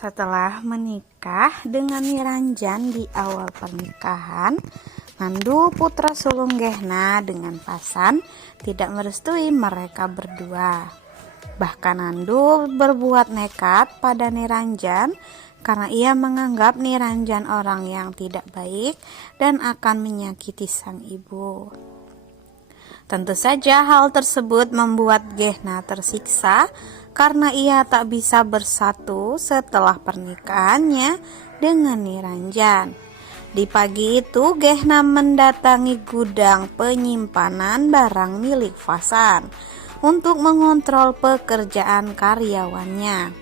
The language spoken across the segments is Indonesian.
Setelah menikah dengan Niranjan di awal pernikahan, Nandu putra sulung Gehna dengan Pasan tidak merestui mereka berdua. Bahkan Nandu berbuat nekat pada Niranjan karena ia menganggap Niranjan orang yang tidak baik dan akan menyakiti sang ibu. Tentu saja hal tersebut membuat Gehna tersiksa karena ia tak bisa bersatu setelah pernikahannya dengan Niranjan. Di pagi itu Gehna mendatangi gudang penyimpanan barang milik Pasan untuk mengontrol pekerjaan karyawannya.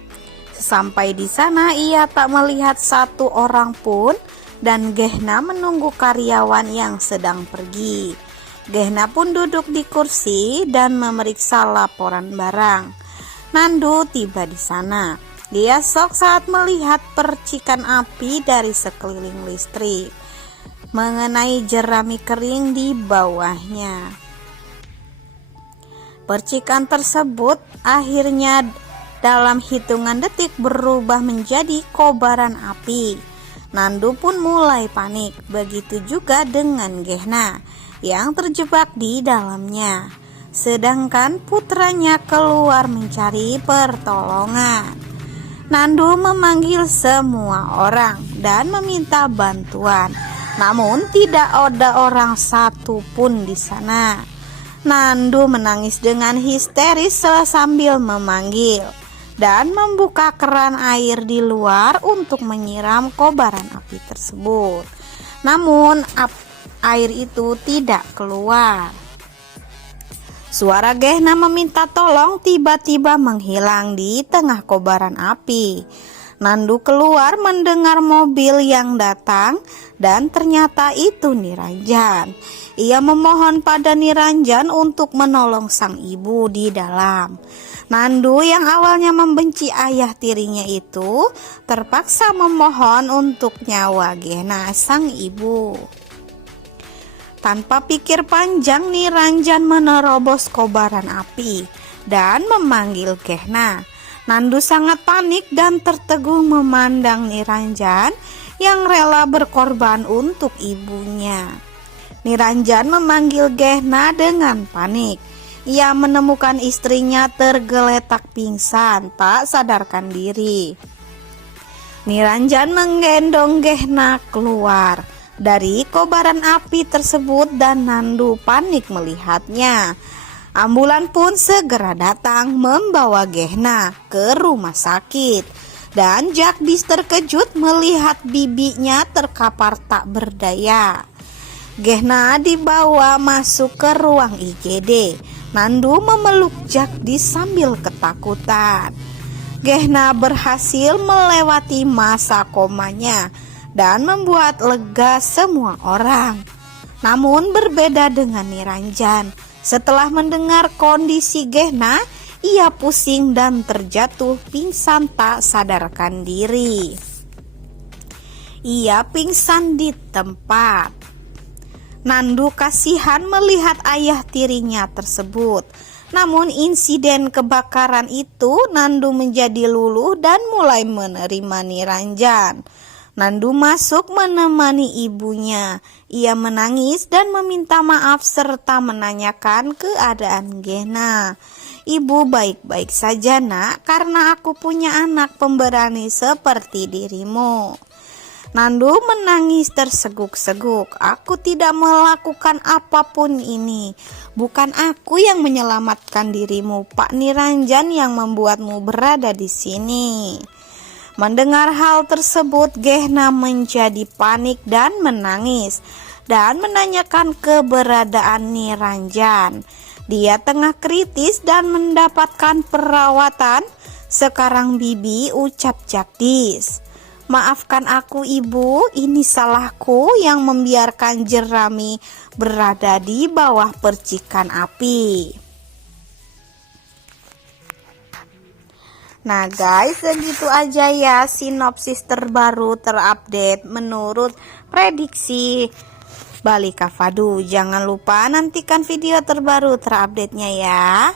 Sesampai di sana ia tak melihat satu orang pun dan Gehna menunggu karyawan yang sedang pergi. Gehna pun duduk di kursi dan memeriksa laporan barang. Nandu tiba di sana. Dia shock saat melihat percikan api dari sekeliling listrik mengenai jerami kering di bawahnya. Percikan tersebut akhirnya dalam hitungan detik berubah menjadi kobaran api. Nandu pun mulai panik, begitu juga dengan Gehna yang terjebak di dalamnya. Sedangkan putranya keluar mencari pertolongan. Nandu memanggil semua orang dan meminta bantuan. Namun tidak ada orang satu pun di sana. Nandu menangis dengan histeris sambil memanggil dan membuka keran air di luar untuk menyiram kobaran api tersebut. Namun air itu tidak keluar. Suara Gehna meminta tolong tiba-tiba menghilang di tengah kobaran api. Nandu keluar mendengar mobil yang datang dan ternyata itu Niranjan. Ia memohon pada Niranjan untuk menolong sang ibu di dalam. Nandu yang awalnya membenci ayah tirinya itu terpaksa memohon untuk nyawa Gehna sang ibu. Tanpa pikir panjang, Niranjan menerobos kobaran api dan memanggil Gehna. Nandu sangat panik dan tertegun memandang Niranjan yang rela berkorban untuk ibunya. Niranjan memanggil Gehna dengan panik. Ia menemukan istrinya tergeletak pingsan, tak sadarkan diri. Niranjan menggendong Gehna keluar dari kobaran api tersebut dan Nandu panik melihatnya. Ambulan pun segera datang membawa Gehna ke rumah sakit dan Jagdis terkejut melihat bibinya terkapar tak berdaya. Gehna dibawa masuk ke ruang IGD. Nandu memeluk Jagdis sambil ketakutan. Gehna berhasil melewati masa komanya dan membuat lega semua orang. Namun berbeda dengan Niranjan. Setelah mendengar kondisi Gehna, ia pusing dan terjatuh pingsan tak sadarkan diri. Ia pingsan di tempat. Nandu kasihan melihat ayah tirinya tersebut. Namun insiden kebakaran itu Nandu menjadi luluh dan mulai menerima Niranjan. Nandu masuk menemani ibunya. Ia menangis dan meminta maaf serta menanyakan keadaan Gehna. Ibu baik-baik saja nak, karena aku punya anak pemberani seperti dirimu. Nandu menangis terseguk-seguk. Aku tidak melakukan apapun ini. Bukan aku yang menyelamatkan dirimu, Pak Niranjan yang membuatmu berada di sini. Mendengar hal tersebut, Gehna menjadi panik dan menangis dan menanyakan keberadaan Niranjan. Dia tengah kritis dan mendapatkan perawatan. Sekarang bibi, ucap Jagdis. Maafkan aku ibu, ini salahku yang membiarkan jerami berada di bawah percikan api. Nah guys, segitu aja ya sinopsis terbaru terupdate menurut prediksi Balika Fadu. Jangan lupa nantikan video terbaru terupdate-nya ya.